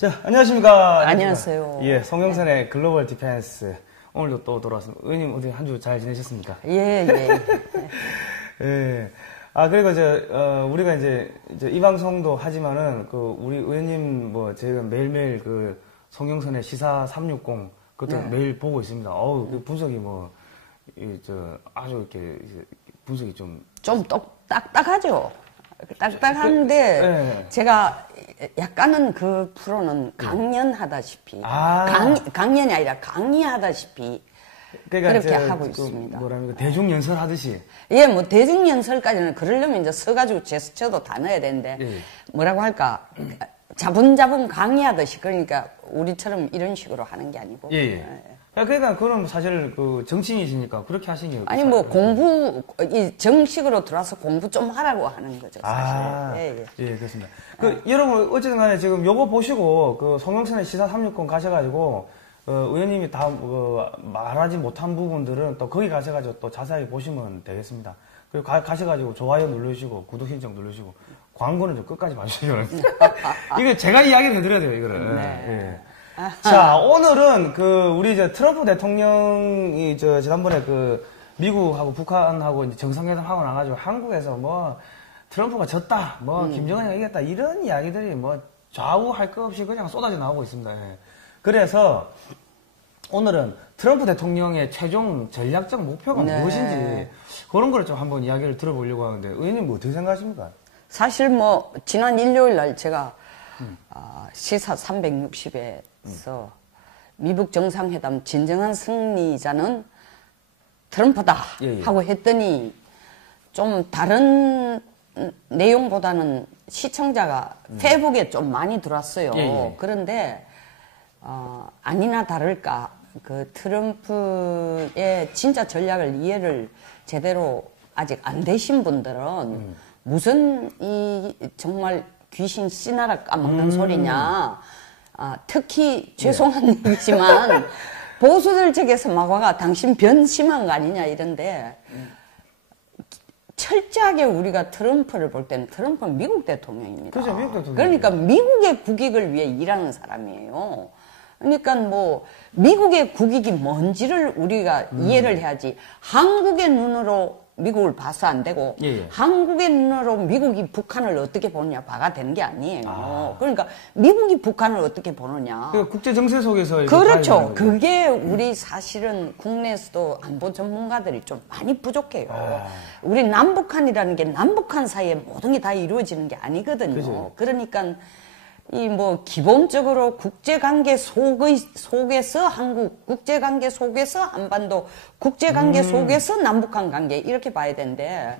자, 안녕하십니까. 안녕하세요. 예, 송영선의 글로벌 디펜스. 오늘도 또 돌아왔습니다. 의원님, 어떻게 한 주 잘 지내셨습니까? 예, 예. 예. 아, 그리고 우리가 이제 이 방송도 하지만은, 우리 의원님, 저희가 매일매일 송영선의 시사 360, 그것도 매일 보고 있습니다. 그 분석이 아주 이렇게, 분석이 좀 딱딱하죠. 딱딱한데, 제가 약간은 그 프로는 강연하다시피, 강연이 아니라 강의하다시피, 그렇게 하고 있습니다. 대중연설 하듯이. 예, 대중연설까지는 그러려면 이제 서가지고 제스처도 다 넣어야 되는데, 뭐라고 할까, 자분자분 강의하듯이, 그러니까 우리처럼 이런 식으로 하는 게 아니고. 예. 그러니까 그건 사실 정치인이시니까 그렇게 하신 게 아니 정식으로 들어와서 공부 좀 하라고 하는 거죠, 사실. 예, 그렇습니다. 여러분 어쨌든 간에 지금 요거 보시고 송영선의 시사 360 가셔가지고 의원님이 다 말하지 못한 부분들은 또 거기 가셔가지고 또 자세하게 보시면 되겠습니다. 그리고 가셔가지고 좋아요 누르시고 구독 신청 누르시고 광고는 좀 끝까지 봐주시기 바랍니다. 이거 제가 이야기를 해드려야 돼요, 이거를. 네. 예. 자, 오늘은 우리 트럼프 대통령이 지난번에 미국하고 북한하고 이제 정상회담 하고 나가지고 한국에서 트럼프가 졌다, 김정은이가 이겼다, 이런 이야기들이 좌우할 것 없이 그냥 쏟아져 나오고 있습니다. 예. 그래서 오늘은 트럼프 대통령의 최종 전략적 목표가 무엇인지 그런 걸 좀 한번 이야기를 들어보려고 하는데 의원님 어떻게 생각하십니까? 사실 지난 일요일 날 제가 시사 360에서 미국 정상회담 진정한 승리자는 트럼프다 하고 했더니 좀 다른 내용보다는 시청자가 페이북에 좀 많이 들어왔어요. 그런데 아니나 다를까 트럼프의 진짜 전략을 이해를 제대로 아직 안 되신 분들은 무슨 정말 귀신 씨나라 까먹는 소리냐. 특히 죄송한 얘기지만 보수들 측에서 와가 당신 변심한 거 아니냐 이런데 철저하게 우리가 트럼프를 볼 때는 트럼프는 미국 대통령입니다. 그렇죠, 미국 대통령. 그러니까 미국의 국익을 위해 일하는 사람이에요. 그러니까 미국의 국익이 뭔지를 우리가 이해를 해야지 한국의 눈으로 미국을 봐서 안 되고 한국의 눈으로 미국이 북한을 어떻게 보느냐 봐가 되는 게 아니에요. 그러니까 미국이 북한을 어떻게 보느냐. 국제 정세 속에서 그렇죠. 그게 우리 사실은 국내에서도 안보 전문가들이 좀 많이 부족해요. 우리 남북한이라는 게 남북한 사이에 모든 게 다 이루어지는 게 아니거든요. 그죠. 그러니까 기본적으로 국제관계 속에서 한국, 국제관계 속에서 한반도, 국제관계 속에서 남북한 관계, 이렇게 봐야 되는데,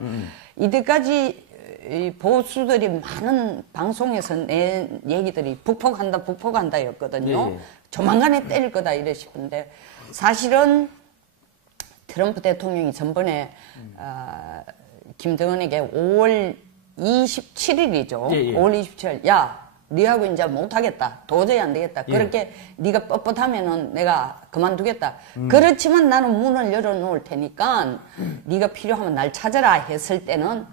이때까지 보수들이 많은 방송에서 낸 얘기들이 북폭한다 였거든요. 조만간에 때릴 거다 이래 싶은데, 사실은 트럼프 대통령이 전번에, 김정은에게 5월 27일이죠. 5월 27일, 니하고 이제 못하겠다. 도저히 안 되겠다. 그렇게 네가 뻣뻣하면은 내가 그만두겠다. 그렇지만 나는 문을 열어놓을 테니까 네가 필요하면 날 찾아라 했을 때는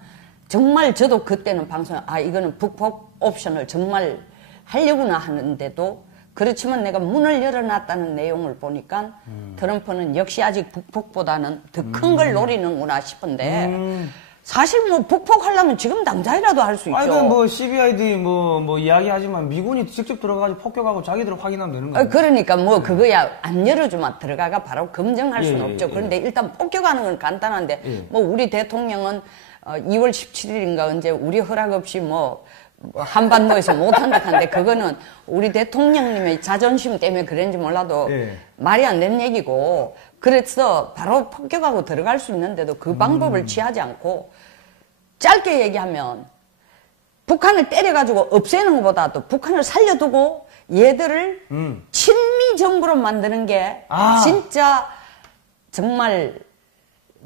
정말 저도 그때는 방송에 이거는 북폭 옵션을 정말 하려구나 하는데도 그렇지만 내가 문을 열어놨다는 내용을 보니까 트럼프는 역시 아직 북폭보다는 더 큰 걸 노리는구나 싶은데 사실 북폭하려면 지금 당장이라도 할 수 있죠. CBID 이야기하지만 미군이 직접 들어가가지고 폭격하고 자기들 확인하면 되는 거예요. 그러니까 그거야 안 열어주면 들어가가 바로 검증할 수는 없죠. 그런데 일단 폭격하는 건 간단한데 우리 대통령은 2월 17일인가 언제 우리 허락 없이 한반도에서 못한다 하는데 그거는 우리 대통령님의 자존심 때문에 그런지 몰라도 말이 안 되는 얘기고 그래서 바로 폭격하고 들어갈 수 있는데도 그 방법을 취하지 않고 짧게 얘기하면 북한을 때려가지고 없애는 것보다도 북한을 살려두고 얘들을 친미 정부로 만드는 게 진짜 정말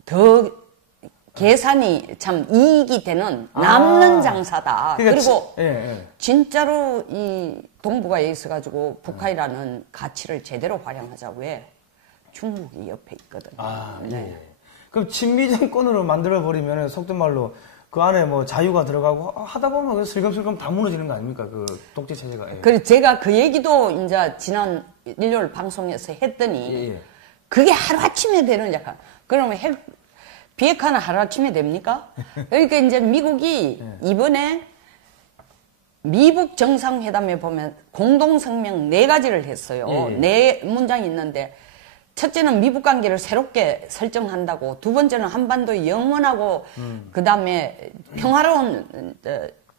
더 계산이 참 이익이 되는 남는 장사다. 그리고 진짜로 이 동북아에 있어가지고 북한이라는 가치를 제대로 활용하자고 해. 중국이 옆에 있거든요. 그럼 친미 정권으로 만들어버리면 속된 말로 그 안에 뭐 자유가 들어가고 하다 보면 슬금슬금 다 무너지는 거 아닙니까? 그 독재 체제가. 예. 그래서 제가 그 얘기도 이제 지난 일요일 방송에서 했더니 그게 하루아침에 되는 약간 그러면 비핵화는 하루아침에 됩니까? 그러니까 이제 미국이 이번에 미북 정상회담에 보면 공동성명 4가지를 했어요. 4문장이 있는데 첫째는 미북 관계를 새롭게 설정한다고, 두 번째는 한반도 영원하고 그다음에 평화로운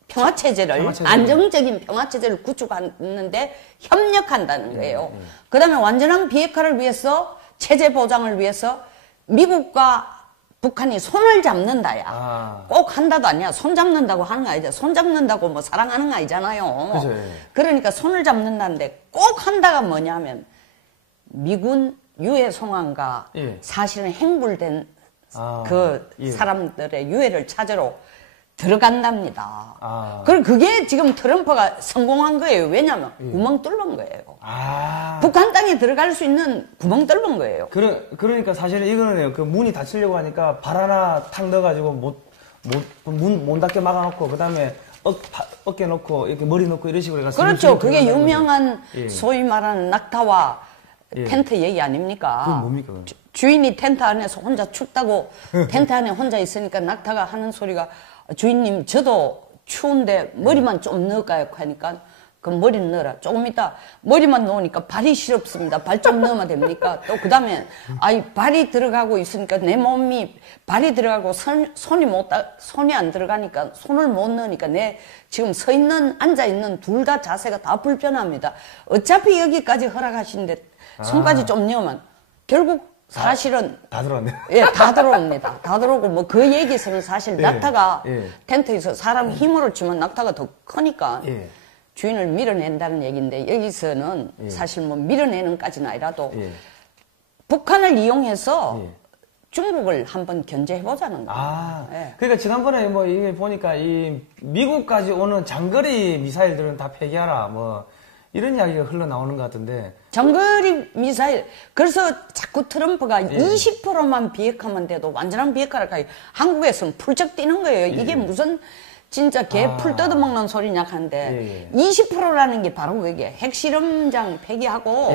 평화체제를 안정적인 평화체제를 구축하는데 협력한다는 거예요. 그다음에 완전한 비핵화를 위해서 체제 보장을 위해서 미국과 북한이 손을 잡는다야. 꼭 한다도 아니야. 손 잡는다고 하는 거 아니죠. 손 잡는다고 뭐 사랑하는 거 아니잖아요. 그죠. 그러니까 손을 잡는다는데 꼭 한다가 뭐냐면 미군 유해 송환과 사실은 행불된 사람들의 유해를 찾으러 들어간답니다. 그럼 그게 지금 트럼프가 성공한 거예요. 왜냐면 구멍 뚫는 거예요. 북한 땅에 들어갈 수 있는 구멍 뚫는 거예요. 그러니까 사실은 이거는 그 문이 닫히려고 하니까 발 하나 탁 넣어가지고 못 닫게 막아놓고 그 다음에 어깨 넣고 이렇게 머리 넣고 이런 식으로 해가지고. 그렇죠. 그게 유명한 소위 말하는 낙타와 텐트 얘기 아닙니까? 그건 뭡니까? 주인이 텐트 안에서 혼자 춥다고 텐트 안에 혼자 있으니까 낙타가 하는 소리가 주인님 저도 추운데 머리만 좀 넣을까요? 하니까 그 머리는 넣어라. 조금 있다 머리만 넣으니까 발이 시렵습니다. 발 좀 넣으면 됩니까? 또 그 다음에 발이 들어가고 있으니까 내 몸이 발이 들어가고 손이 안 들어가니까 손을 못 넣으니까 내 지금 서 있는 앉아 있는 둘 다 자세가 다 불편합니다. 어차피 여기까지 허락하시는데 손까지 좀 넣으면 결국 사실은 다 들어왔네요. 예, 다 들어옵니다. 다 들어오고 뭐 그 얘기에서는 사실 낙타가 텐트에서 사람 힘으로 치면 낙타가 더 크니까 주인을 밀어낸다는 얘기인데 여기서는 사실 뭐 밀어내는까지는 아니라도 북한을 이용해서 중국을 한번 견제해보자는 거예요. 그러니까 지난번에 뭐 이게 보니까 이 미국까지 오는 장거리 미사일들은 다 폐기하라 뭐 이런 이야기가 흘러나오는 것 같은데. 장거리 미사일. 그래서 자꾸 트럼프가 20%만 비핵화만 돼도 완전한 비핵화를 가요. 한국에서는 풀쩍 뛰는 거예요. 이게 무슨 진짜 개 풀 뜯어먹는 소리냐 하는데 20%라는 게 바로 그게 핵실험장 폐기하고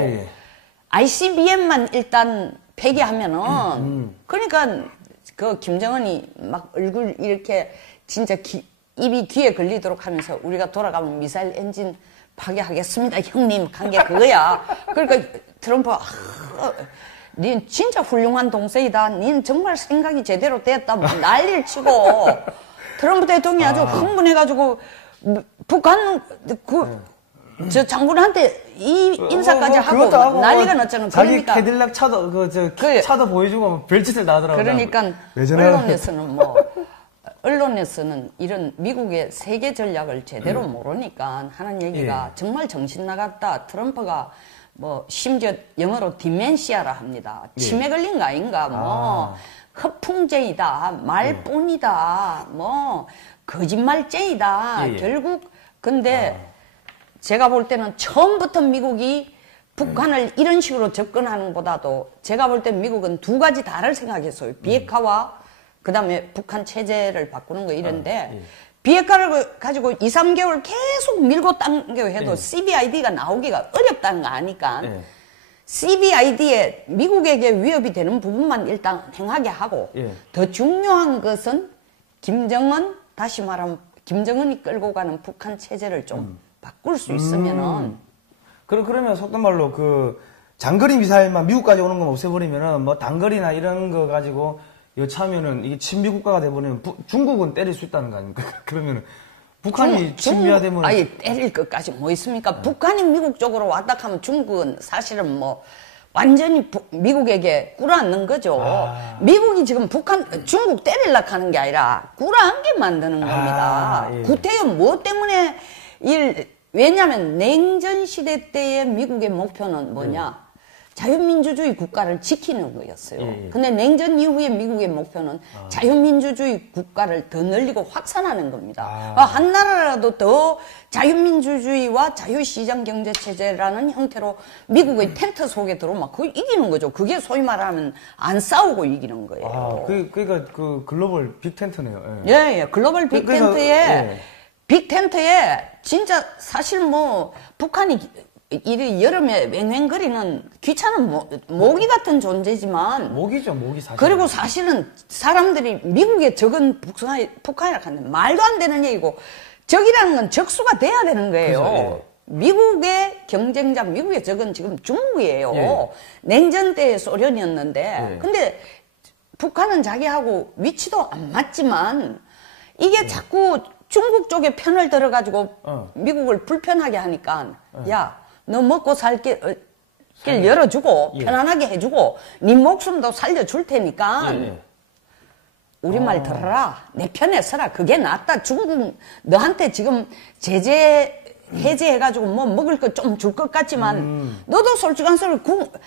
ICBM만 일단 폐기하면은 그러니까 그 김정은이 막 얼굴 이렇게 진짜 입이 귀에 걸리도록 하면서 우리가 돌아가면 미사일 엔진 파괴하겠습니다, 형님. 한 게 그거야. 그러니까 트럼프가 닌 진짜 훌륭한 동생이다. 닌 정말 생각이 제대로 됐다. 뭐 난리를 치고 트럼프 대통령이 아주 흥분해가지고 북한 저 장군한테 이 인사까지 하고 난리가 났잖아. 자기 그러니까 캐딜락 차도 차도 보여주고 별짓을 다 하더라고요. 그러니까 언론에서는 이런 미국의 세계 전략을 제대로 모르니까 하는 얘기가 정말 정신 나갔다. 트럼프가 뭐 심지어 영어로 디멘시아라 합니다. 치매 걸린 거 아닌가? 뭐 허풍쟁이다, 말뿐이다, 뭐 거짓말쟁이다. 결국 근데 제가 볼 때는 처음부터 미국이 북한을 이런 식으로 접근하는 것보다도 제가 볼 때 미국은 두 가지 다를 생각했어요. 비핵화와 그 다음에 북한 체제를 바꾸는 거 이런데 비핵화를 가지고 2, 3개월 계속 밀고 당겨 해도 CBID가 나오기가 어렵다는 거 아니까 CBID에 미국에게 위협이 되는 부분만 일단 행하게 하고 더 중요한 것은 다시 말하면 김정은이 끌고 가는 북한 체제를 좀 바꿀 수 있으면은 그러면 속된 말로 그 장거리 미사일만 미국까지 오는 건 없애버리면은 뭐 단거리나 이런 거 가지고 여차하면은 이게 친미 국가가 돼버리면 중국은 때릴 수 있다는 거 아닙니까? 그러면은 북한이 친미화 되면 아예 때릴 것까지 뭐 있습니까? 북한이 미국 쪽으로 왔다 하면 중국은 사실은 뭐 완전히 미국에게 꿇어앉는 거죠. 미국이 지금 중국 때리려고 하는 게 아니라 꿇어앉게 만드는 겁니다. 구태여 뭐 때문에 왜냐하면 냉전 시대 때의 미국의 목표는 뭐냐? 자유민주주의 국가를 지키는 거였어요. 근데 냉전 이후에 미국의 목표는 자유민주주의 국가를 더 늘리고 확산하는 겁니다. 한 나라라도 더 자유민주주의와 자유시장 경제체제라는 형태로 미국의 텐트 속에 들어오면 그거 이기는 거죠. 그게 소위 말하면 안 싸우고 이기는 거예요. 그러니까 그 글로벌 빅텐트네요. 예, 글로벌 빅텐트에 빅텐트에 진짜 사실 뭐 북한이 이 여름에 왱왱거리는 귀찮은 모기 같은 존재지만 모기죠, 모기 사실. 그리고 사실은 사람들이 미국의 적은 북한이라 하는데 말도 안 되는 얘기고 적이라는 건 적수가 돼야 되는 거예요. 그렇죠, 미국의 경쟁자, 미국의 적은 지금 중국이에요. 냉전 때 소련이었는데 근데 북한은 자기하고 위치도 안 맞지만 이게 자꾸 중국 쪽에 편을 들어가지고 미국을 불편하게 하니까 야, 너 먹고 살 길 열어주고 편안하게 해주고 네 목숨도 살려줄 테니까 우리 말 들어라. 내 편에 서라. 그게 낫다. 중국 너한테 지금 제재 해제해가지고 뭐 먹을 거 좀 줄 것 같지만 너도 솔직한 소리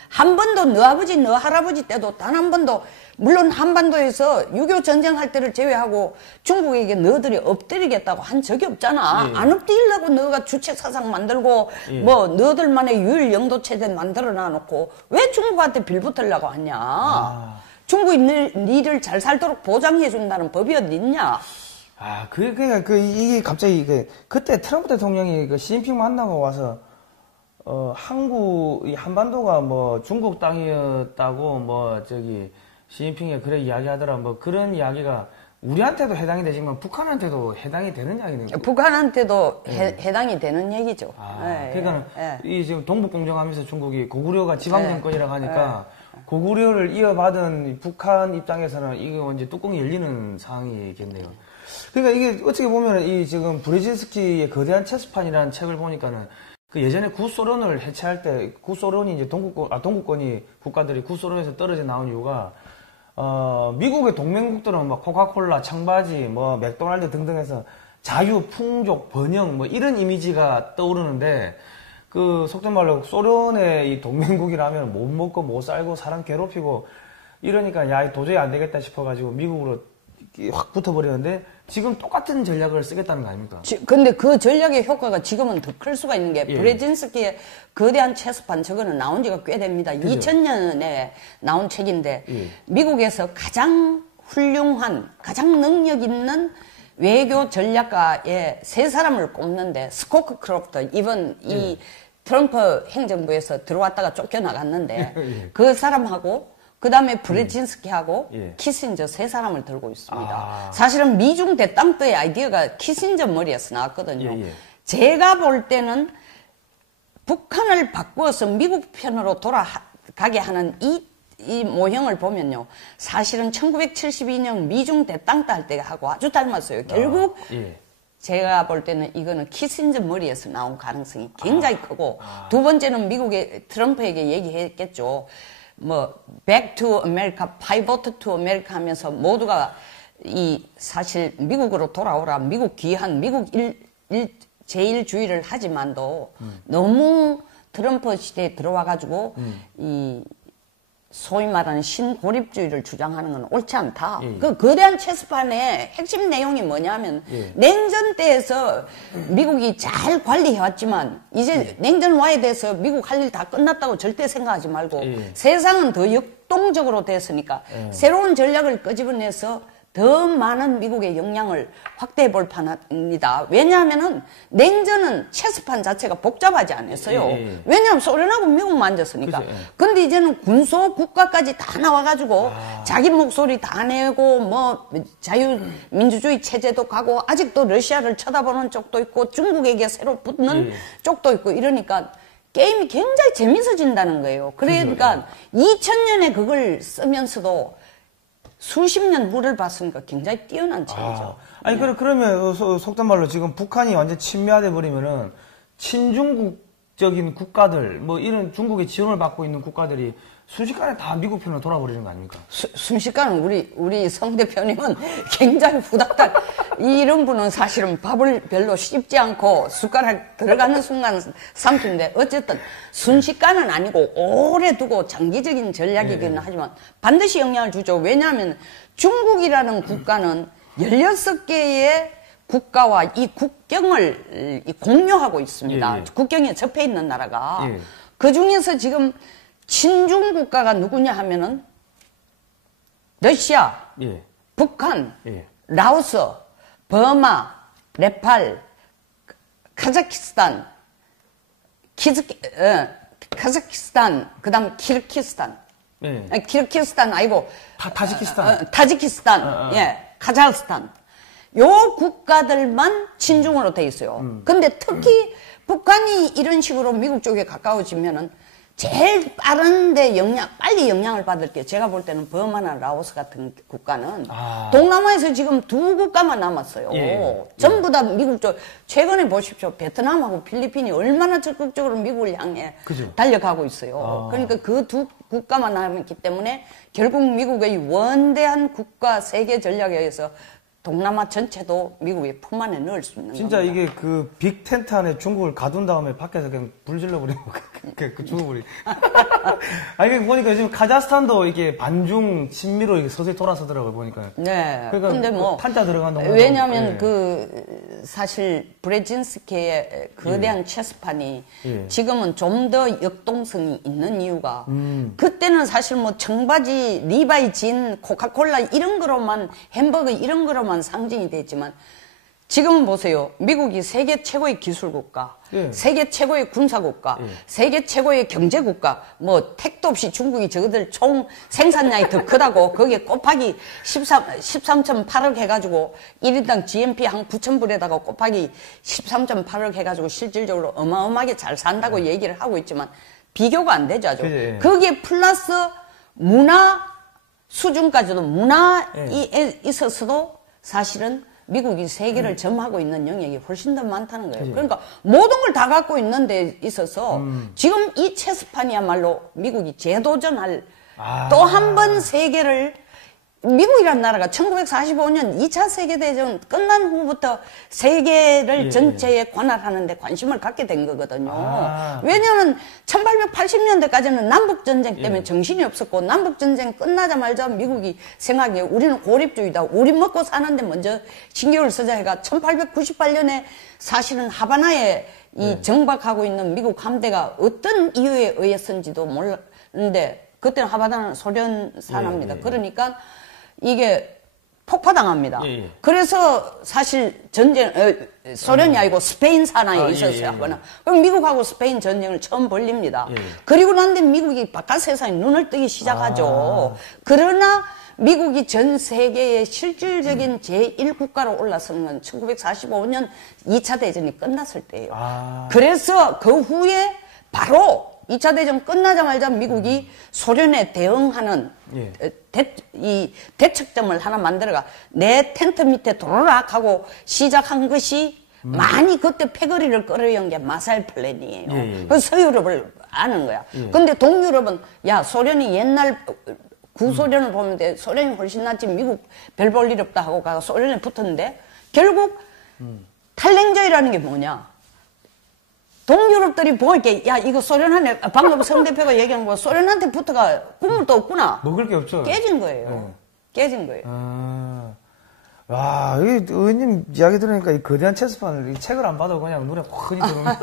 한 번도 너 아버지 너 할아버지 때도 단 한 번도 물론 한반도에서 6.25 전쟁할 때를 제외하고 중국에게 너희들이 엎드리겠다고 한 적이 없잖아. 안 엎드리려고 너가 주체사상 만들고 뭐 너희들만의 유일 영도 체제 만들어 놔놓고 왜 중국한테 빌붙으려고 하냐. 중국이 니를 잘 살도록 보장해 준다는 법이 어디 있냐. 그러니까 이게 갑자기 그때 트럼프 대통령이 시진핑 만나고 와서 이 한반도가 뭐 중국 땅이었다고 뭐 시진핑이 그래 이야기하더라 뭐 그런 이야기가 우리한테도 해당이 되지만 북한한테도 해당이 되는 이야기네요. 북한한테도 해당이 되는 얘기죠. 그러니까 이 지금 동북공정하면서 중국이 고구려가 지방정권이라고 하니까 고구려를 이어받은 북한 입장에서는 이거 이제 뚜껑이 열리는 상황이겠네요. 그러니까 이게 어떻게 보면 이 지금 브레진스키의 거대한 체스판이라는 책을 보니까는 그 예전에 구소련을 해체할 때 구소련이 이제 동구권이 국가들이 구소련에서 떨어져 나온 이유가 미국의 동맹국들은 뭐 코카콜라, 청바지, 뭐 맥도날드 등등해서 자유, 풍족, 번영 뭐 이런 이미지가 떠오르는데 그 속된 말로 소련의 이 동맹국이라면 못 먹고 못 살고 사람 괴롭히고 이러니까 야 도저히 안 되겠다 싶어가지고 미국으로 확 붙어버리는데 지금 똑같은 전략을 쓰겠다는 거 아닙니까? 근데 그 전략의 효과가 지금은 더 클 수가 있는 게 브레진스키의 거대한 체스판 저거는 나온 지가 꽤 됩니다. 그죠? 2000년에 나온 책인데 미국에서 가장 훌륭한 가장 능력 있는 외교 전략가의 세 사람을 꼽는데 스코크 크로프터 이번 이 트럼프 행정부에서 들어왔다가 쫓겨나갔는데 그 사람하고 그 다음에 브레진스키하고 키신저 세 사람을 들고 있습니다. 사실은 미중 대땅떠의 아이디어가 키신저 머리에서 나왔거든요. 제가 볼 때는 북한을 바꾸어서 미국 편으로 돌아가게 하는 이 모형을 보면요. 사실은 1972년 미중 대땅떠 할 때하고 아주 닮았어요. 결국 제가 볼 때는 이거는 키신저 머리에서 나온 가능성이 굉장히 크고 두 번째는 미국의 트럼프에게 얘기했겠죠. 뭐 back to America, pivot to America 하면서 모두가 이 사실 미국으로 돌아오라, 미국 귀한 미국 제일주의를 하지만도 너무 트럼프 시대에 들어와가지고 이 소위 말하는 신고립주의를 주장하는 건 옳지 않다. 그 거대한 체스판의 핵심 내용이 뭐냐면 냉전 때에서 미국이 잘 관리해왔지만 이제 냉전 와해돼서 미국 할 일 다 끝났다고 절대 생각하지 말고 세상은 더 역동적으로 됐으니까 새로운 전략을 끄집어내서 더 많은 미국의 영향을 확대해 볼 판입니다. 왜냐하면은 냉전은 체스판 자체가 복잡하지 않았어요. 왜냐하면 소련하고 미국만 앉았으니까. 근데 이제는 군소 국가까지 다 나와가지고 자기 목소리 다 내고 뭐 자유민주주의 체제도 가고 아직도 러시아를 쳐다보는 쪽도 있고 중국에게 새로 붙는 쪽도 있고 이러니까 게임이 굉장히 재밌어진다는 거예요. 그러니까 2000년에 그걸 쓰면서도 수십 년 물을 봤으니까 굉장히 뛰어난 책이죠. 아니, 그러면, 속된 말로 지금 북한이 완전 친미화돼 버리면은, 친중국적인 국가들, 뭐 이런 중국의 지원을 받고 있는 국가들이 순식간에 다 미국 편으로 돌아버리는 거 아닙니까? 순식간에 우리 성 대표님은 굉장히 후닥닥, 이런 분은 사실은 밥을 별로 씹지 않고 숟가락 들어가는 순간 삼키는데 어쨌든 순식간은 아니고 오래 두고 장기적인 전략이기는 하지만 반드시 영향을 주죠. 왜냐하면 중국이라는 국가는 16개의 국가와 이 국경을 공유하고 있습니다. 국경에 접해 있는 나라가. 그 중에서 지금 친중 국가가 누구냐 하면은 러시아, 북한, 라오스, 버마, 네팔, 카자흐스탄, 카자흐스탄, 그 다음 키르기스탄. 키르기스탄 아니고 타지키스탄, 카자흐스탄. 요 국가들만 친중으로 돼 있어요. 근데 특히 북한이 이런 식으로 미국 쪽에 가까워지면은 제일 빠른데 빨리 영향을 받을 게 제가 볼 때는 버마나 라오스 같은 국가는 동남아에서 지금 2국가만 남았어요. 전부 다 미국 쪽. 최근에 보십시오. 베트남하고 필리핀이 얼마나 적극적으로 미국을 향해 달려가고 있어요. 그러니까 그 2국가만 남았기 때문에 결국 미국의 원대한 국가 세계 전략에 의해서 동남아 전체도 미국의 품 안에 넣을 수 있는 진짜 겁니다. 이게 그 빅 텐트 안에 중국을 가둔 다음에 밖에서 그냥 불 질러버리고 그 죽어버리. 이게 보니까 지금 카자흐스탄도 이게 반중 친미로 이게 서서히 돌아서더라고요, 보니까. 네. 그러니까 근데 뭐 탄자 들어간 동안. 왜냐하면 사실 브레진스키의 거대한 체스판이 지금은 좀 더 역동성이 있는 이유가 그때는 사실 뭐 청바지, 리바이 진, 코카콜라 이런 거로만 햄버거 이런 거로만 상징이 됐지만 지금 보세요. 미국이 세계 최고의 기술국가, 세계 최고의 군사국가, 세계 최고의 경제국가, 뭐 택도 없이 중국이 저거들 총 생산량이 더 크다고 거기에 곱하기 13.8억 해가지고 1인당 GNP 한 9,000불에다가 곱하기 13.8억 해가지고 실질적으로 어마어마하게 잘 산다고 얘기를 하고 있지만 비교가 안 되죠. 아주. 거기에 플러스 문화 수준까지도 문화에 있어서도 사실은 미국이 세계를 점하고 있는 영역이 훨씬 더 많다는 거예요. 그러니까 모든 걸 다 갖고 있는 데 있어서 지금 이 체스판이야말로 미국이 재도전할 또 한 번 세계를 미국이라는 나라가 1945년 2차 세계대전 끝난 후부터 세계를 전체에 관할하는 데 관심을 갖게 된 거거든요. 왜냐하면 1880년대까지는 남북전쟁 때문에 정신이 없었고 남북전쟁 끝나자마자 미국이 생각해 우리는 고립주의다. 우리 먹고 사는데 먼저 신경을 쓰자 해가 1898년에 사실은 하바나에 이 정박하고 있는 미국 함대가 어떤 이유에 의했는지도 몰랐는데 그때는 하바나는 소련 산하입니다. 그러니까 이게 폭파당합니다. 그래서 사실 전쟁, 소련이 아니고 스페인 산하에 있었어요. 그럼 미국하고 스페인 전쟁을 처음 벌립니다. 그리고 난 뒤에 미국이 바깥 세상에 눈을 뜨기 시작하죠. 그러나 미국이 전 세계의 실질적인 제1국가로 올라서는 건 1945년 2차 대전이 끝났을 때예요. 그래서 그 후에 바로 2차 대전 끝나자마자 미국이 소련에 대응하는 이 대척점을 하나 만들어가 내 텐트 밑에 도로락 하고 시작한 것이 많이 그때 패거리를 끌어온 게 마살 플랜이에요. 그래서 서유럽을 아는 거야. 근데 동유럽은 야 소련이 옛날 구소련을 보면 돼. 소련이 훨씬 낫지 미국 별 볼 일 없다 하고 가서 소련에 붙었는데 결국 탈냉전이라는 게 뭐냐. 동유럽들이 보니까 야 이거 소련한테 방금 성 대표가 얘기한 거 소련한테 붙어가 국물도 없구나. 먹을 게 없죠. 깨진 거예요. 깨진 거예요. 와, 이 의원님 이야기 들으니까 이 거대한 체스판을 이 책을 안 봐도 그냥 눈에 확 들어오면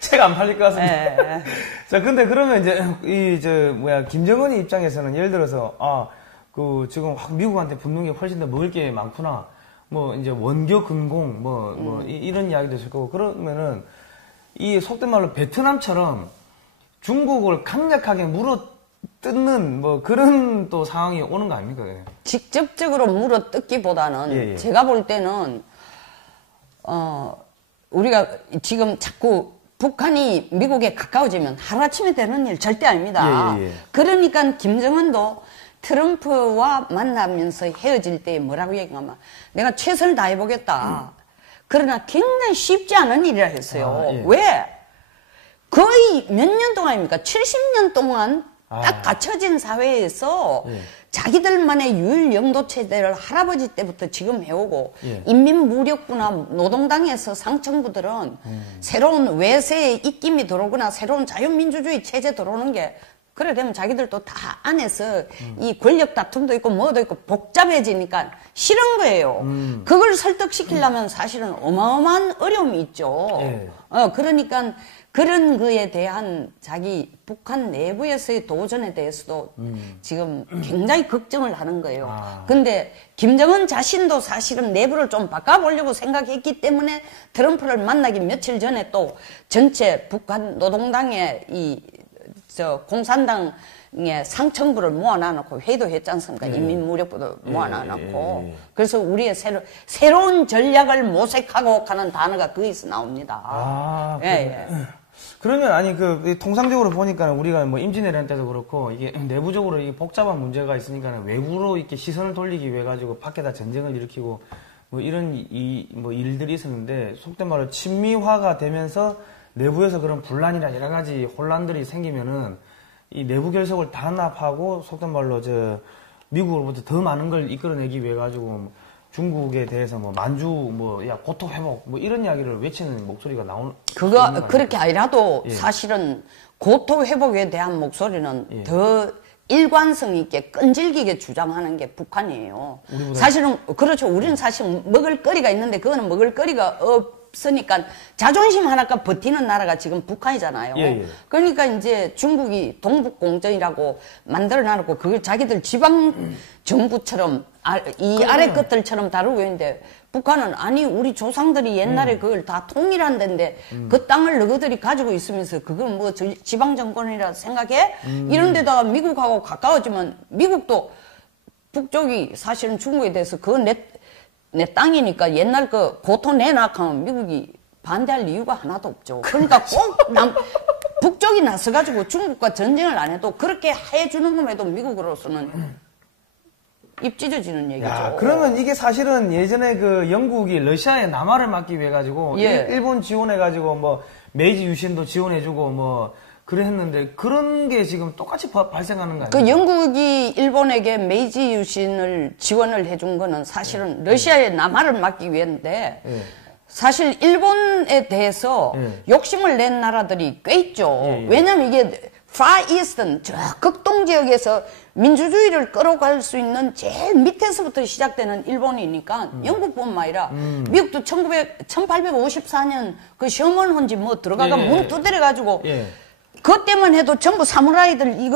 책 안 팔릴 것 같습니다. 자, 근데 그러면 이제 김정은이 입장에서는 예를 들어서 지금 확 미국한테 붙는 게 훨씬 더 먹을 게 많구나. 뭐 이제 원교 금공 이런 이야기도 있을 거고 그러면은. 이 속된 말로 베트남처럼 중국을 강력하게 물어뜯는 뭐 그런 또 상황이 오는 거 아닙니까? 직접적으로 물어뜯기보다는 제가 볼 때는 우리가 지금 자꾸 북한이 미국에 가까워지면 하루아침에 되는 일 절대 아닙니다. 그러니까 김정은도 트럼프와 만나면서 헤어질 때 뭐라고 얘기하면 내가 최선을 다해보겠다. 그러나 굉장히 쉽지 않은 일이라 했어요. 왜? 거의 몇 년 동안입니까? 70년 동안 딱 갇혀진 사회에서 자기들만의 유일 영도 체제를 할아버지 때부터 지금 해오고 인민무력부나 노동당에서 상층부들은 새로운 외세의 입김이 들어오거나 새로운 자유민주주의 체제 들어오는 게 그래 되면 자기들도 다 안에서 이 권력 다툼도 있고 뭐도 있고 복잡해지니까 싫은 거예요. 그걸 설득시키려면 사실은 어마어마한 어려움이 있죠. 그러니까 그런 거에 대한 자기 북한 내부에서의 도전에 대해서도 지금 굉장히 걱정을 하는 거예요. 근데 김정은 자신도 사실은 내부를 좀 바꿔보려고 생각했기 때문에 트럼프를 만나기 며칠 전에 또 전체 북한 노동당의 공산당의 상층부를 모아놔놓고 회의도 했지 않습니까? 인민무력부도 모아놔놓고. 그래서 우리의 새로운 전략을 모색하고 가는 단어가 거기서 나옵니다. 그러면 아니 통상적으로 보니까 우리가 뭐 임진왜란 때도 그렇고 이게 내부적으로 이게 복잡한 문제가 있으니까 외부로 이렇게 시선을 돌리기 위해 가지고 밖에다 전쟁을 일으키고 뭐 이런 일들이 있었는데 속된 말로 친미화가 되면서 내부에서 그런 분란이나 여러 가지 혼란들이 생기면은 이 내부 결속을 단합하고 속된 말로 미국으로부터 더 많은 걸 이끌어내기 위해 가지고 중국에 대해서 만주 고토 회복 이런 이야기를 외치는 목소리가 그거 그렇게 아니라도 사실은 고토 회복에 대한 목소리는 더 일관성 있게 끈질기게 주장하는 게 북한이에요. 사실은 그렇죠. 우리는 사실 먹을 거리가 있는데 그거는 먹을 거리가 없으니까 자존심 하나가 버티는 나라가 지금 북한이잖아요. 그러니까 이제 중국이 동북공정이라고 만들어놔놓고 그걸 자기들 지방 정부처럼 이 아래 것들처럼 다루고 있는데 북한은 아니 우리 조상들이 옛날에 그걸 다 통일한 데인데 그 땅을 너희들이 가지고 있으면서 그걸 뭐 지방 정권이라 생각해? 이런 데다가 미국하고 가까워지면 미국도 북쪽이 사실은 중국에 대해서 그거 내 땅이니까 옛날 그 고토 내놔하면 미국이 반대할 이유가 하나도 없죠. 그러니까 꼭 북쪽이 나서가지고 중국과 전쟁을 안 해도 그렇게 해주는 것에도 미국으로서는 입 찢어지는 얘기죠. 그러면 이게 사실은 예전에 영국이 러시아에 남하를 막기 위해 가지고 일본 지원해 가지고 메이지 유신도 지원해주고 그래 했는데 그런 게 지금 똑같이 발생하는 거 아니에요? 영국이 일본에게 메이지 유신을 지원을 해준 거는 사실은 러시아의 남하를 막기 위해인데 사실 일본에 대해서 욕심을 낸 나라들이 꽤 있죠. 왜냐면 이게 Far Eastern, 저 극동 지역에서 민주주의를 끌어갈 수 있는 제일 밑에서부터 시작되는 일본이니까 영국뿐만 아니라 미국도 1854년 그 셔먼 헌지 들어가가 문 두드려가지고 그것 때문에 해도 전부 사무라이들 이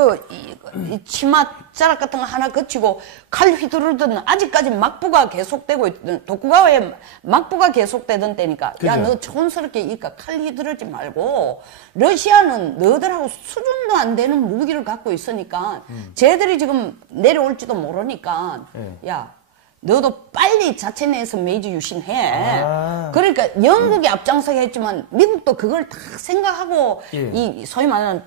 치마 자락 같은 거 하나 거치고 칼 휘두르던 아직까지 막부가 계속되고 있던 도쿠가와의 막부가 계속되던 때니까 그죠? 야 너 촌스럽게 이까 칼 휘두르지 말고 러시아는 너희들하고 수준도 안 되는 무기를 갖고 있으니까 쟤들이 지금 내려올지도 모르니까 야 너도 빨리 자체 내에서 메이지 유신해. 그러니까 영국이 앞장서게 했지만 미국도 그걸 다 생각하고 이 소위 말하는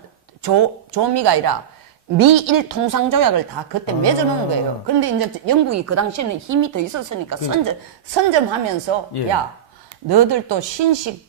조미가 아니라 미일 통상조약을 다 그때 맺어놓은 거예요. 그런데 이제 영국이 그 당시에는 힘이 더 있었으니까 선점하면서 야 너들도 신식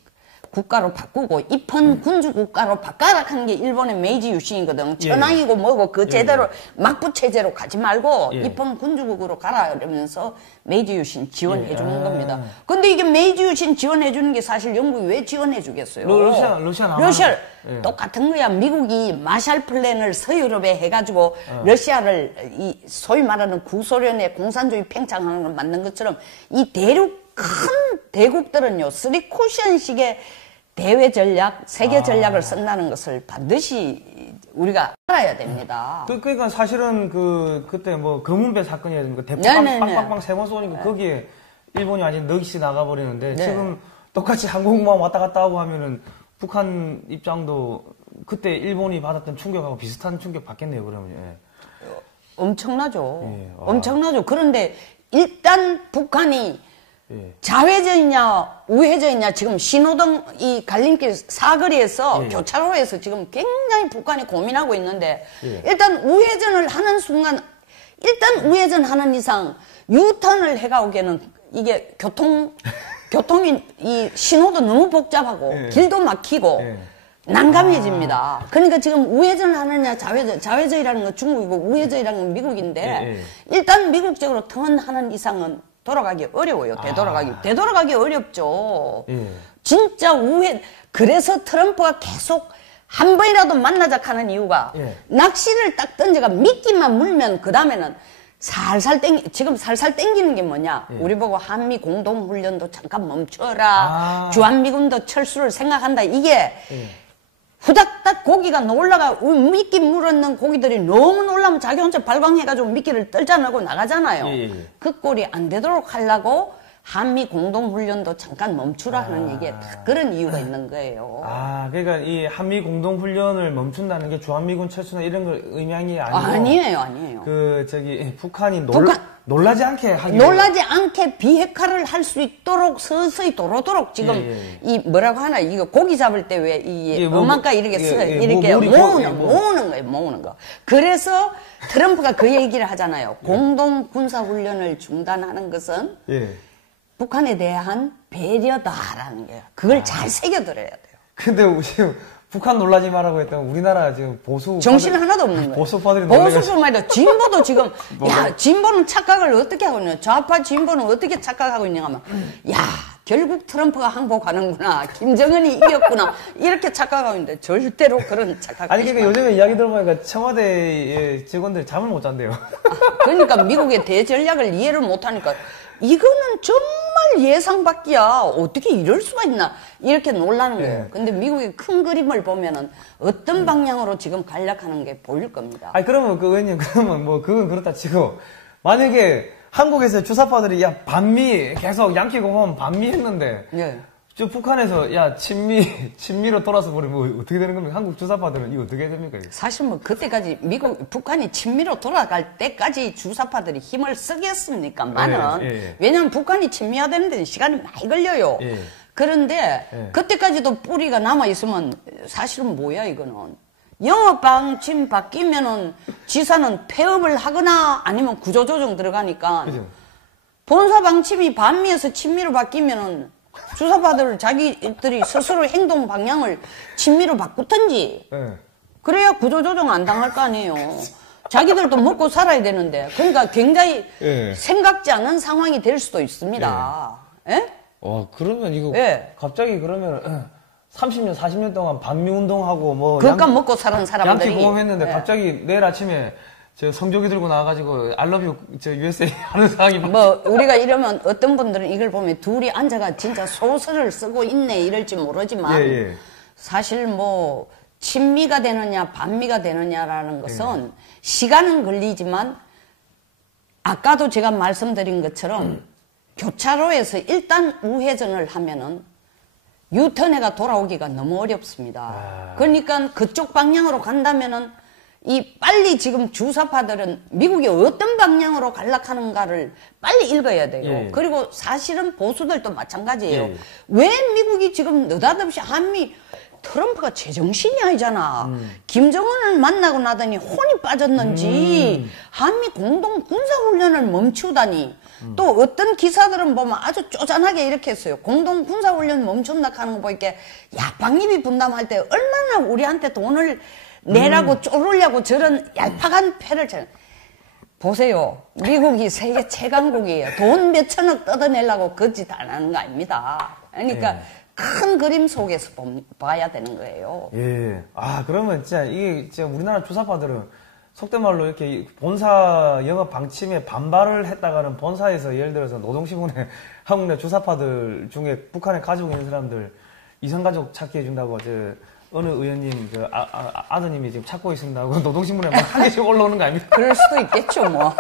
국가로 바꾸고 입헌 군주 국가로 바꿔라 하는 게 일본의 메이지 유신이거든. 천황이고 뭐고 그 제대로 막부 체제로 가지 말고 입헌 군주국으로 가라 그러면서 메이지 유신 지원해 주는 겁니다. 근데 이게 메이지 유신 지원해 주는 게 사실 영국이 왜 지원해 주겠어요? 러시아 똑같은 거야. 미국이 마샬 플랜을 서유럽에 해가지고 러시아를 이 소위 말하는 구소련의 공산주의 팽창하는 걸 만든 것처럼 이 대륙 큰 대국들은요, 쓰리쿠션식의 대외 전략, 세계 전략을 쓴다는 것을 반드시 우리가 알아야 됩니다. 그러니까 사실은 그때 금은배 사건이라든가 대포 빵빵빵 세 번 쏘니까 거기에 일본이 완전 넋이 나가버리는데 지금 똑같이 항공모함 왔다 갔다 하고 하면은 북한 입장도 그때 일본이 받았던 충격하고 비슷한 충격 받겠네요, 그러면. 엄청나죠. 엄청나죠. 그런데 일단 북한이 좌회전이냐 우회전이냐 지금 신호등 이 갈림길 사거리에서 교차로에서 지금 굉장히 북한이 고민하고 있는데 일단 우회전을 하는 순간 일단 우회전하는 이상 유턴을 해가 오기에는 이게 교통이 이 신호도 너무 복잡하고 길도 막히고 난감해집니다. 그러니까 지금 우회전을 하느냐 자회전이라는 건 중국이고 우회전이라는 건 미국인데 일단 미국적으로 턴하는 이상은 돌아가기 어려워요. 되돌아가기 어렵죠. 진짜 그래서 트럼프가 계속 한 번이라도 만나자 하는 이유가 낚시를 딱 던져가 미끼만 물면 그 다음에는 지금 살살 땡기는 게 뭐냐. 우리 보고 한미 공동훈련도 잠깐 멈춰라. 주한미군도 철수를 생각한다. 이게 후닥닥 고기가 올라가 미끼 물었는 고기들이 너무 놀라면 자기 혼자 발광해가지고 미끼를 떨자나고 나가잖아요. 그 꼴이 안 되도록 하려고 한미 공동훈련도 잠깐 멈추라 하는 얘기에 그런 이유가 있는 거예요. 그러니까 이 한미 공동훈련을 멈춘다는 게 주한미군 철수나 이런 걸 의미한 아니고. 아니에요. 북한이 놀라지 않게 놀라지 않게 비핵화를 할 수 있도록 서서히 도로도록 지금 이 뭐라고 하나 이거 고기 잡을 때 왜 이 엄마가 이렇게 모으는 거. 그래서 트럼프가 그 얘기를 하잖아요. 공동 군사 훈련을 중단하는 것은 북한에 대한 배려다라는 거예요. 그걸 잘 새겨들어야 돼요. 근데 지금 북한 놀라지 말라고 했던 우리나라 지금 정신 하나도 없는 거예요. 보수파들이 보수뿐만 아니라 진보도 지금 진보는 착각을 어떻게 하고 있냐. 좌파 진보는 어떻게 착각하고 있냐 하면 결국 트럼프가 항복하는구나. 김정은이 이겼구나. 이렇게 착각하고 있는데 절대로 그런 착각. 아니 그러니까 요즘에 이야기 들어보니까 청와대 직원들이 잠을 못 잔대요. 그러니까 미국의 대전략을 이해를 못 하니까 이거는 정말 예상 밖이야. 어떻게 이럴 수가 있나. 이렇게 놀라는 거예요. 근데 미국의 큰 그림을 보면은 어떤 방향으로 지금 간략하는 게 보일 겁니다. 그러면 그러면 뭐 그건 그렇다 치고 만약에 한국에서 주사파들이 반미 계속 양키 공화국 반미 했는데 저 북한에서 친미로 돌아서 버리면 어떻게 되는 겁니까? 한국 주사파들은 이거 어떻게 됩니까? 사실 뭐 그때까지 북한이 친미로 돌아갈 때까지 주사파들이 힘을 쓰겠습니까만은 왜냐면 북한이 친미화되는 데는 시간이 많이 걸려요. 그런데 그때까지도 뿌리가 남아 있으면 사실은 뭐야 이거는 영업 방침 바뀌면은 지사는 폐업을 하거나 아니면 구조조정 들어가니까 본사 방침이 반미에서 친미로 바뀌면은 주사파들 자기들이 스스로 행동 방향을 친미로 바꾸든지 그래야 구조조정 안 당할 거 아니에요. 자기들도 먹고 살아야 되는데 그러니까 굉장히 생각지 않은 상황이 될 수도 있습니다. 그러면 이거 갑자기 그러면 30년 40년 동안 반미 운동하고 뭐 그러니까 먹고 사는 사람들이 양키 공업했는데 갑자기 내일 아침에 저 성조기 들고 나와가지고 I love you USA 하는 상황이 뭐 우리가 이러면 어떤 분들은 이걸 보면 둘이 앉아가 진짜 소설을 쓰고 있네 이럴지 모르지만 사실 뭐 친미가 되느냐 반미가 되느냐라는 것은 시간은 걸리지만 아까도 제가 말씀드린 것처럼 교차로에서 일단 우회전을 하면은 유턴해가 돌아오기가 너무 어렵습니다. 그러니까 그쪽 방향으로 간다면은 빨리 지금 주사파들은 미국이 어떤 방향으로 갈락하는가를 빨리 읽어야 돼요. 그리고 사실은 보수들도 마찬가지예요. 왜 미국이 지금 느닷없이 트럼프가 제정신이 아니잖아. 김정은을 만나고 나더니 혼이 빠졌는지 한미 공동 군사훈련을 멈추다니. 또 어떤 기사들은 보면 아주 쪼잔하게 이렇게 했어요. 공동 군사훈련 멈춘다 하는 거 보니까 박립이 분담할 때 얼마나 우리한테 돈을 내라고 쪼르려고 저런 얄팍한 패를 보세요. 미국이 세계 최강국이에요. 돈 몇천억 뜯어내려고 그 짓 안 하는 거 아닙니다. 그러니까 큰 그림 속에서 봐야 되는 거예요. 그러면 진짜 우리나라 주사파들은 속된 말로 이렇게 본사 영업 방침에 반발을 했다가는 본사에서 예를 들어서 노동신문에 한국 내 주사파들 중에 북한에 가지고 있는 사람들 이성가족 찾기 해준다고 어느 의원님 아드님이 지금 찾고 있습니다고 노동신문에 막 한 개씩 올라오는 거 아닙니까? 그럴 수도 있겠죠 뭐.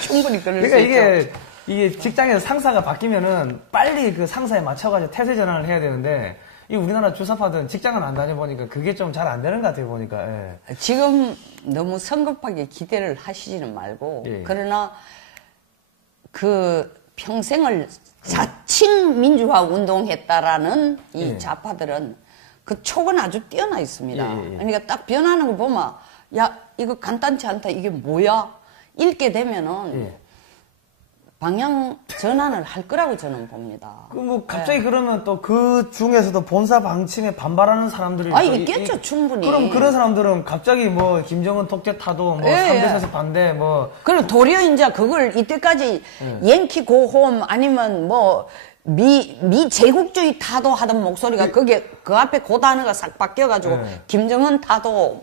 충분히 그럴 수 있죠. 이게 직장에서 상사가 바뀌면은 빨리 그 상사에 맞춰가지고 태세 전환을 해야 되는데 이 우리나라 주사파들은 직장은 안 다녀보니까 그게 좀 잘 안 되는 것 같아요 보니까. 지금 너무 성급하게 기대를 하시지는 말고 그러나 그 평생을 자칭 민주화 운동했다라는 이 좌파들은 그 촉은 아주 뛰어나 있습니다. 그러니까 딱 변하는 거 보면 이거 간단치 않다 이게 뭐야? 읽게 되면은 방향 전환을 할 거라고 저는 봅니다. 뭐 갑자기 그러면 또 그 중에서도 본사 방침에 반발하는 사람들이 있겠죠, 충분히. 그럼 그런 사람들은 갑자기 뭐 김정은 독재 타도 뭐 3대4에서 반대 뭐 그리고 도리어 이제 그걸 이때까지 양키 고홈 아니면 뭐 미 제국주의 타도 하던 목소리가 그게 그 앞에 그 단어가 싹 바뀌어가지고 김정은 타도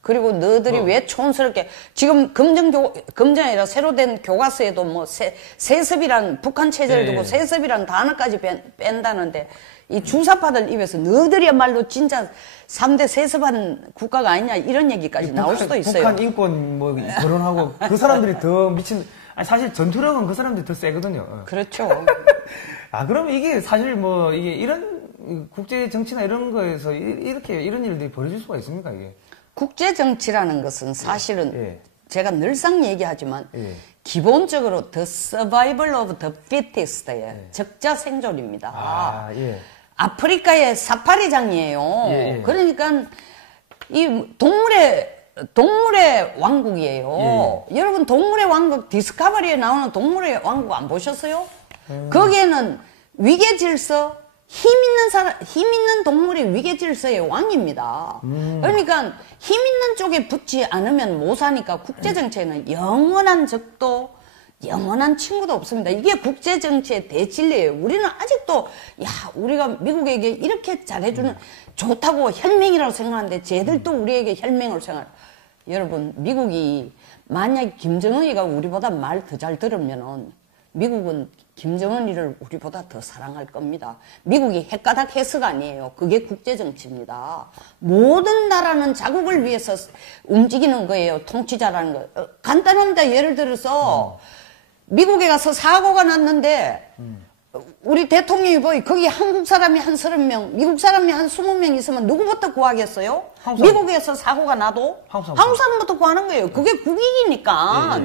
그리고 너희들이 왜 촌스럽게 지금 금정이 아니라 새로 된 교과서에도 뭐 세습이란 북한 체제를 두고 세습이란 단어까지 뺀다는데 이 주사파들 입에서 너희들이야말로 진짜 3대 세습한 국가가 아니냐 이런 얘기까지 나올 수도 있어요. 북한 인권 뭐 결혼하고 그 사람들이 더 미친 사실 전투력은 그 사람들이 더 세거든요. 그렇죠. 그러면 이게 사실 뭐 이게 이런 국제 정치나 이런 거에서 이렇게 이런 일들이 벌어질 수가 있습니까 이게? 국제 정치라는 것은 사실은 제가 늘상 얘기하지만 기본적으로 the survival of the fittest예요. 적자 생존입니다. 아프리카의 사파리장이에요. 그러니까 이 동물의 왕국이에요. 여러분 동물의 왕국 디스커버리에 나오는 동물의 왕국 안 보셨어요? 거기에는 위계 질서 힘 있는 동물이 위계 질서의 왕입니다. 그러니까 힘 있는 쪽에 붙지 않으면 못 사니까 국제정치에는 영원한 적도 영원한 친구도 없습니다. 이게 국제정치의 대진리예요. 우리는 아직도 우리가 미국에게 이렇게 잘해주는 좋다고 혈맹이라고 생각하는데 쟤들도 우리에게 혈맹으로 생각해요. 여러분 미국이 만약 김정은이가 우리보다 말 더 잘 들으면은 미국은 김정은이를 우리보다 더 사랑할 겁니다. 미국이 핵가닥 해서가 아니에요. 그게 국제정치입니다. 모든 나라는 자국을 위해서 움직이는 거예요. 통치자라는 거. 간단합니다. 예를 들어서 미국에 가서 사고가 났는데 우리 대통령이 거기 한국 사람이 한 30명, 미국 사람이 한 20명 있으면 누구부터 구하겠어요? 미국에서 사고가 나도 한국 사람부터 구하는 거예요. 그게 국익이니까.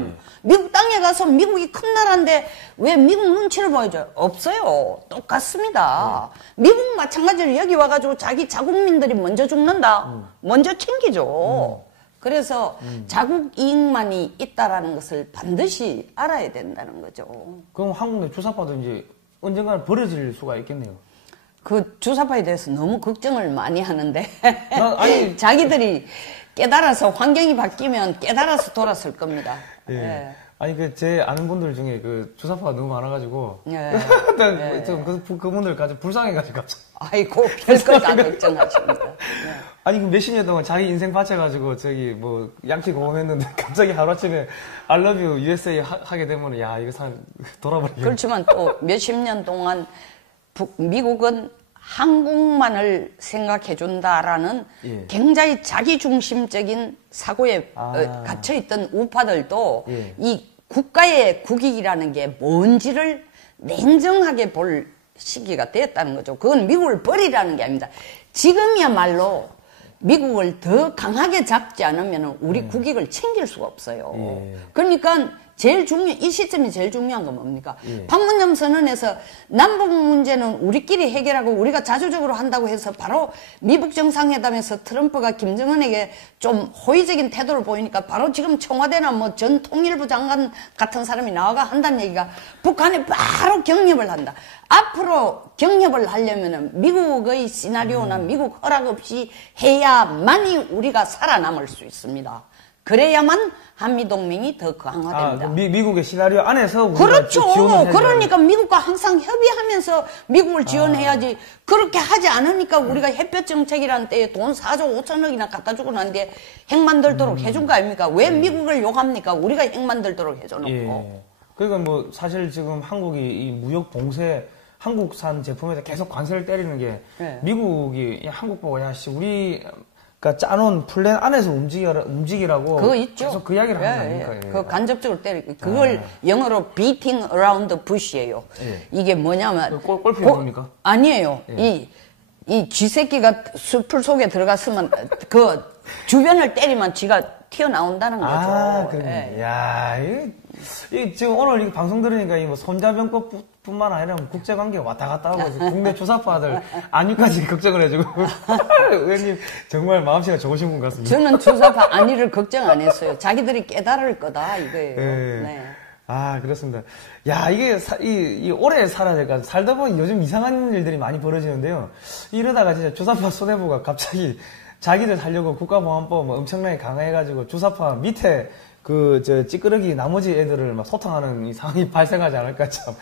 미국 땅에 가서 미국이 큰 나라인데 왜 미국 눈치를 보여줘요? 없어요. 똑같습니다. 미국 마찬가지로 여기 와가지고 자기 자국민들이 먼저 죽는다. 먼저 챙기죠. 그래서 자국 이익만이 있다라는 것을 반드시 알아야 된다는 거죠. 그럼 한국 내 주사파도 이제 언젠가는 버려질 수가 있겠네요. 그 주사파에 대해서 너무 걱정을 많이 하는데 자기들이 깨달아서 환경이 바뀌면 깨달아서 돌았을 겁니다. 아니 제 아는 분들 중에 그 주사파가 너무 많아가지고 그분들 가지고 불쌍해가지고 갑자기. 아이고 별걸 다 걱정하십니다. 아니 그 몇십 년 동안 자기 인생 바쳐가지고 저기 뭐 양키 고험했는데 갑자기 하루아침에 I love you USA 하게 되면 이거 참 돌아버리겠네. 그렇지만 또 몇십 년 동안 미국은 한국만을 생각해준다라는 굉장히 자기중심적인 사고에 갇혀있던 우파들도 이 국가의 국익이라는 게 뭔지를 냉정하게 볼 시기가 되었다는 거죠. 그건 미국을 버리라는 게 아닙니다. 지금이야말로 미국을 더 강하게 잡지 않으면 우리 국익을 챙길 수가 없어요. 그러니까 이 시점이 제일 중요한 건 뭡니까? 판문점 선언에서 남북 문제는 우리끼리 해결하고 우리가 자주적으로 한다고 해서 바로 미북 정상회담에서 트럼프가 김정은에게 좀 호의적인 태도를 보이니까 바로 지금 청와대나 뭐 전 통일부 장관 같은 사람이 나와가 한다는 얘기가 북한에 바로 경협을 한다. 앞으로 경협을 하려면은 미국의 시나리오나 미국 허락 없이 해야만이 우리가 살아남을 수 있습니다. 그래야만 한미동맹이 더 강화됩니다. 미국의 시나리오 안에서 그렇죠. 그러니까 미국과 항상 협의하면서 미국을 지원해야지. 그렇게 하지 않으니까 우리가 햇볕 정책이라는 때에 돈 4조 5천억이나 갖다 주고 난데 핵 만들도록 해준 거 아닙니까? 왜 미국을 욕합니까? 우리가 핵 만들도록 해줘놓고. 그러니까 뭐 사실 지금 한국이 이 무역 봉쇄 한국산 제품에서 계속 관세를 때리는 게 미국이 한국 보고 그러니까 짜놓은 플랜 안에서 움직이라고 그거 있죠. 계속 그 이야기를 하는 거니까. 그거 간접적으로 때리고 그걸 영어로 beating around the bush예요. 이게 뭐냐면 골프에 뭡니까? 아니에요. 이 쥐새끼가 숲을 속에 들어갔으면 그 주변을 때리면 쥐가 튀어나온다는 거죠. 그래. 야, 지금 오늘 이 방송 들으니까 이 뭐 손자병법뿐만 아니라 국제관계 왔다 갔다 하고 국내 주사파들 안위까지 걱정을 해주고 의원님 정말 마음씨가 좋으신 분 같습니다. 저는 주사파 안위를 걱정 안 했어요. 자기들이 깨달을 거다 이거예요. 아, 그렇습니다. 야, 이게, 오래 살아야 될까. 살다 보니 요즘 이상한 일들이 많이 벌어지는데요. 이러다가 진짜 주사파 수뇌부가 갑자기 자기들 살려고 국가보안법 뭐 엄청나게 강화해가지고 주사파 밑에 찌끄러기 나머지 애들을 막 소탕하는 이 상황이 발생하지 않을까 참.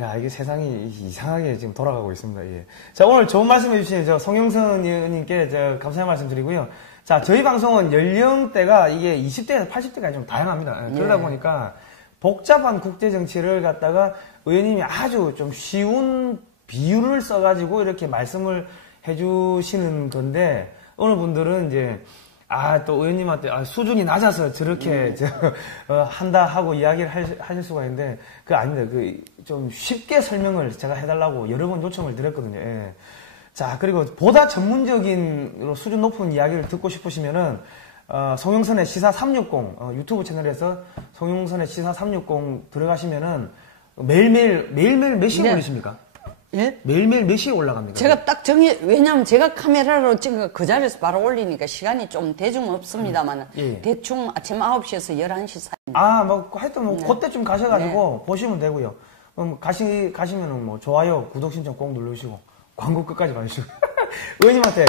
야, 이게 세상이 이상하게 지금 돌아가고 있습니다. 예. 자, 오늘 좋은 말씀 해주신 송영선 의원님께 감사의 말씀 드리고요. 자, 저희 방송은 연령대가 이게 20대에서 80대까지 좀 다양합니다. 그러다 보니까 복잡한 국제 정치를 갖다가 의원님이 아주 좀 쉬운 비유를 써가지고 이렇게 말씀을 해주시는 건데, 어느 분들은 이제, 또 의원님한테, 수준이 낮아서 저렇게, 한다 하고 이야기를 하실 수가 있는데, 그거 아닙니다. 좀 쉽게 설명을 제가 해달라고 여러 번 요청을 드렸거든요. 예. 자, 그리고 보다 전문적인, 수준 높은 이야기를 듣고 싶으시면은, 송영선의 시사 360, 유튜브 채널에서 송영선의 시사 360 들어가시면은, 매일매일 몇 시에 올리십니까? 예? 매일매일 몇 시에 올라갑니까? 제가 딱 왜냐면 제가 카메라로 찍어 그 자리에서 바로 올리니까 시간이 좀 대중 없습니다만, 예. 대충 아침 9시에서 11시 사이. 하여튼 그때쯤 가셔가지고 보시면 되고요. 그럼 가시면은 좋아요, 구독 신청 꼭 누르시고, 광고 끝까지 봐주시고. 의원님한테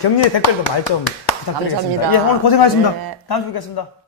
격려의 댓글도 말 좀 부탁드리겠습니다. 감사합니다. 예, 오늘 고생하셨습니다. 네. 다음 주에 뵙겠습니다.